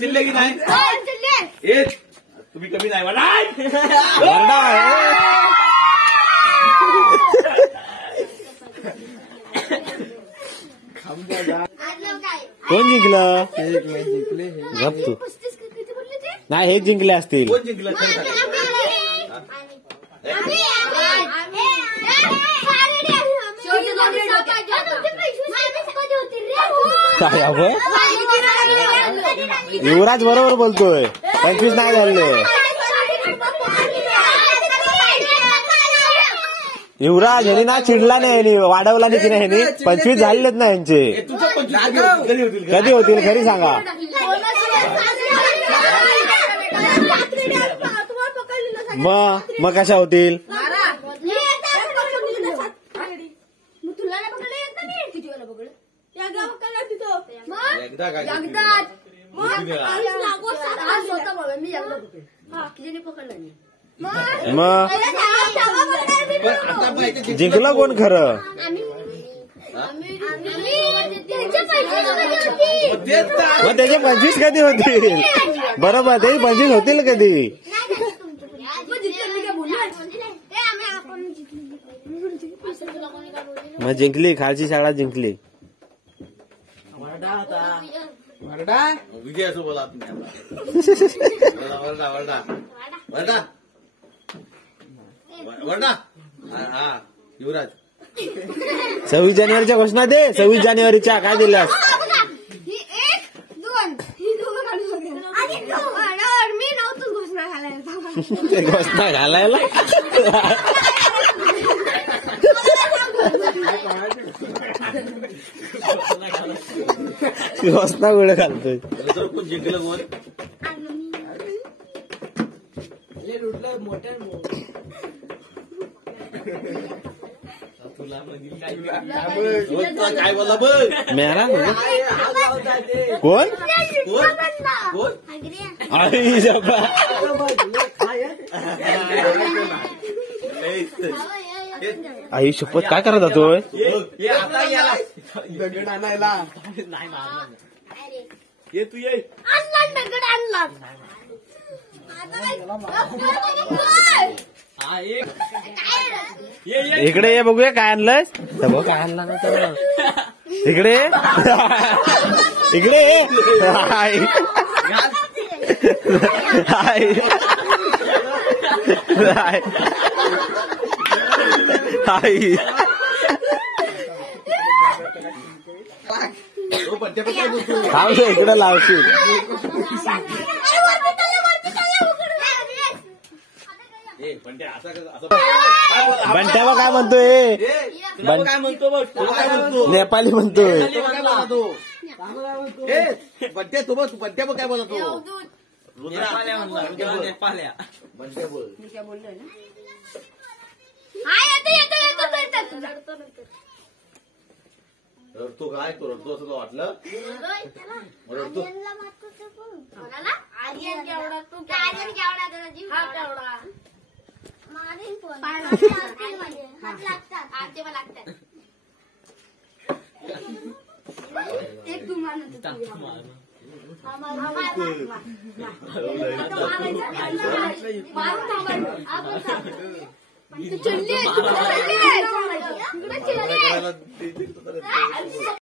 चिल्ले की नाही तुम्ही कमी नाही म्हणा कोण जिंकलं गप तू नाही हेच जिंकले असतील कोण जिंकलं युवराज बरोबर बोलतोय 25 नाही झाले युवराज ह्यानी ना चिडला नाही ह्यानी वाढवला नाही तिने ह्यानी 25 झालेलेच ना यांचे कधी होतील खरी सांगा मग कशा होतील मग जिंकलं कोण खरं मग त्याचे 25 कधी होतील बरोबर त्याचे 25 होतील कधी मग जिंकली खालची शाळा जिंकली विजय असं बोला वरडा वरडा वरडा वरडा हा युवराज 26 जानेवारीच्या घोषणा दे 26 जानेवारीच्या काय दिल्यास घोषणा घालायला घोषणा गोळ्या घालतोय कोण जिंकलं कोण काय बोला बघ मेरा कोण कोण आई जबा आई शपथ काय करत जातोय दगड आणायला ये तू ये इकडे ये बघूया काय आणलंय बघ काय आणला ना तर इकडे इकडे हाय हाय हाय हाय थांब इकडे लावशील बंट्यावा काय म्हणतोय काय म्हणतो नेपाली म्हणतोय बंट्या तू बस बंट्या काय बोलतो नेपाल्या रडतो काय तो रडतो असं वाटलं रडतो एक तू